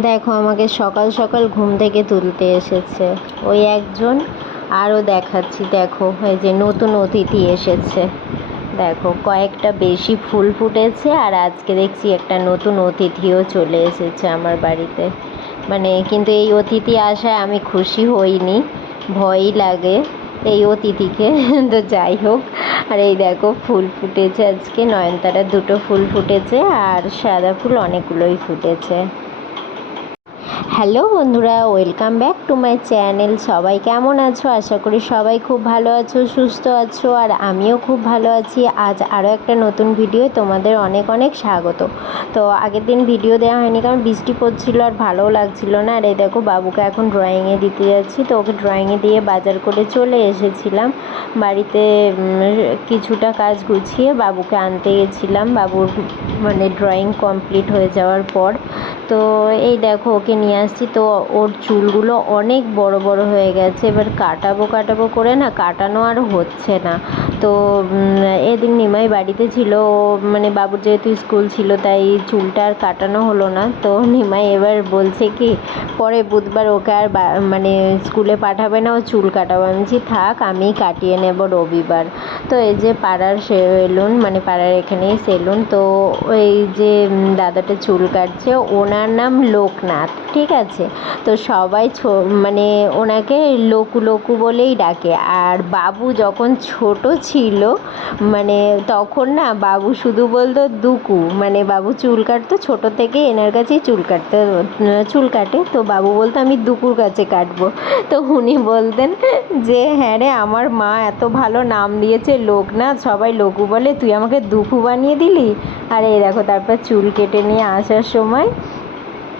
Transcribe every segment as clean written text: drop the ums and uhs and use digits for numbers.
দেখো আমাকে সকাল সকাল ঘুম থেকে তুলতে এসেছে ওই একজন। আরও দেখাচ্ছি, দেখো এই যে নতুন অতিথি এসেছে। দেখো কয়েকটা বেশি ফুল ফুটেছে, আর আজকে দেখছি একটা নতুন অতিথিও চলে এসেছে আমার বাড়িতে। কিন্তু এই অতিথি আসায় আমি খুশি হইনি, ভয়ই লাগে এই অতিথিকে। তো যাই হোক, আর এই দেখো ফুল ফুটেছে আজকে, নয়নতারা দুটো ফুল ফুটেছে আর সাদা ফুল অনেকগুলোই ফুটেছে। হ্যালো বন্ধুরা, welcome back to my channel. সবাই কেমন আছো? আশা করি সবাই খুব ভালো আছো, সুস্থ আছো, আর আমিও খুব ভালো আছি। আজ আরও একটা নতুন ভিডিও তোমাদের অনেক অনেক স্বাগত। তো আগের দিন ভিডিও দেওয়া হয়নি কারণ বৃষ্টি পড়ছিল আর ভালোও লাগছিল না। আর এই দেখো বাবুকে এখন ড্রয়িংয়ে দিতে যাচ্ছি, তো ওকে ড্রয়িংয়ে দিয়ে বাজার করে চলে এসেছিলাম বাড়িতে। কিছুটা কাজ গুছিয়ে বাবুকে আনতে গেছিলাম, বাবুর ড্রয়িং কমপ্লিট হয়ে যাওয়ার পর। তো এই দেখো ওকে নিয়ে আসছি, তো ওর চুলগুলো অনেক বড় বড় হয়ে গেছে। এবার কাটাবো করে না কাটানো আর হচ্ছে না। তো এদিন নিমাই বাড়িতে ছিল, ও বাবুর যেহেতু স্কুল ছিল তাই চুলটা আর কাটানো হলো না। তো নিমাই এবার বলছে কি পরে বুধবার ওকে আর স্কুলে পাঠাবে না, ও চুল কাটাবো। আমি বলছি থাক, আমিই কাটিয়ে নেব রবিবার। তো এই যে পাড়ার সেলুন, পাড়ার এখানেই সেলুন। তো ওই যে দাদাটা চুল কাটছে ওনার নাম লোকনাথ, ঠিক আছে। তো সবাই ওনাকে লোকু লোকু বলেই ডাকে। আর বাবু যখন ছোট ছিল তখন না বাবু শুধু বলতো দুকু, বাবু চুল কাটতো ছোটো থেকে, এনার কাছেই চুল কাটে। তো বাবু বলতো আমি দুকুর কাছে কাটবো। তো উনি বলতেন যে হ্যাঁ রে, আমার মা এত ভালো নাম দিয়েছে লোকনাথ, সবাই লোকু বলে, তুই আমাকে দুকু বানিয়ে দিলি। আর এই দেখো তারপর চুল কেটে নিয়ে আসার সময়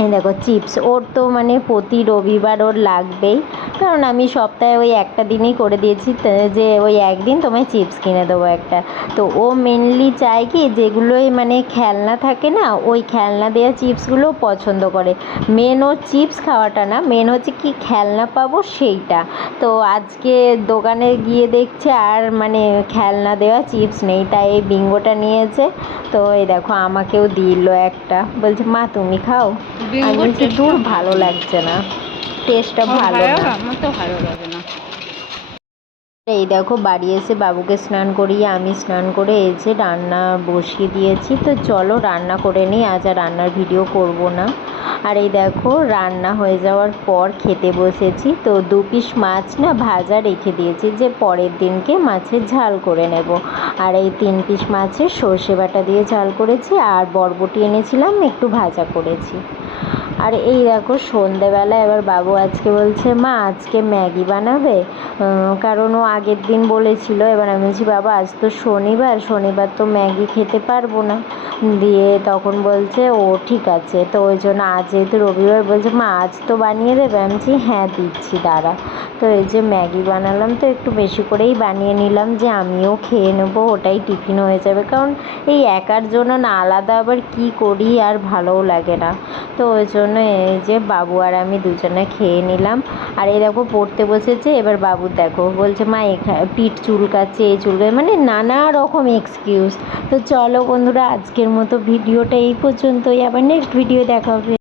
এই দেখো চিপস, ওর তো প্রতি রবিবার ওর লাগবেই, কারণ আমি সপ্তাহে ওই একটা দিনই করে দিয়েছি যে ওই একদিন তোমায় চিপস কিনে দেবো একটা। তো ও মেনলি চায় কি যেগুলোই খেলনা থাকে না, ওই খেলনা দেওয়া চিপসগুলো পছন্দ করে। মেন ওর চিপস খাওয়াটা না, মেন হচ্ছে কি খেলনা পাবো সেইটা। তো আজকে দোকানে গিয়ে দেখছে আর খেলনা দেওয়া চিপস নেই, তাই এই বিঙ্গোটা নিয়েছে। তো এই দেখো আমাকেও দিল একটা, বলছে মা তুমি খাও। আমি বলছি দূর, ভালো লাগছে না, টেস্টটা ভালো না, আমার তো ভালো লাগে না। এই দেখো বাড়ি এসে বাবুকে স্নান করিয়ে আমি স্নান করে এসে রান্না বসিয়ে দিয়েছি। তো চলো রান্না করে নিই, আজ আর রান্নার ভিডিও করব না। আর এই দেখো রান্না হয়ে যাওয়ার পর খেতে বসেছি। তো 2 পিস মাছ না ভাজা রেখে দিয়েছি, যে পরের দিনকে মাছের ঝাল করে নেব। আর এই 3 পিস মাছের সর্ষে বাটা দিয়ে ঝাল করেছি, আর বরবটি এনেছিলাম একটু ভাজা করেছি। আর এই দেখো সন্ধেবেলা এবার বাবু আজকে বলছে মা আজকে ম্যাগি বানাবে, কারণ ও আগের দিন বলেছিল। এবার আমি বলছি বাবা আজ তো শনিবার তো ম্যাগি খেতে পারবো না। দিয়ে তখন বলছে ও ঠিক আছে। তো ওই জন্য আজ যেহেতু রবিবার বলছে মা আজ তো বানিয়ে দেবে। আমি বলছি হ্যাঁ দিচ্ছি দাঁড়া। তো এই যে ম্যাগি বানালাম, তো একটু বেশি করেই বানিয়ে নিলাম যে আমিও খেয়ে নেবো, ওটাই টিফিন হয়ে যাবে। কারণ এই একার জন্য না আলাদা আবার কি করি আর ভালোও লাগে না। তো ওই জন্য এই যে বাবু আর আমি দুজনে খেয়ে নিলাম। আর এই দেখো পড়তে বসেছে। এবার বাবু দেখো বলছে মা পিঠ চুলকাচ্ছে, এই চুলকাচ্ছে, নানা রকম এক্সকিউজ। তো চলো বন্ধুরা আজকের মতো ভিডিওটা এই পর্যন্তই, আবার নেক্সট ভিডিও দেখা হবে।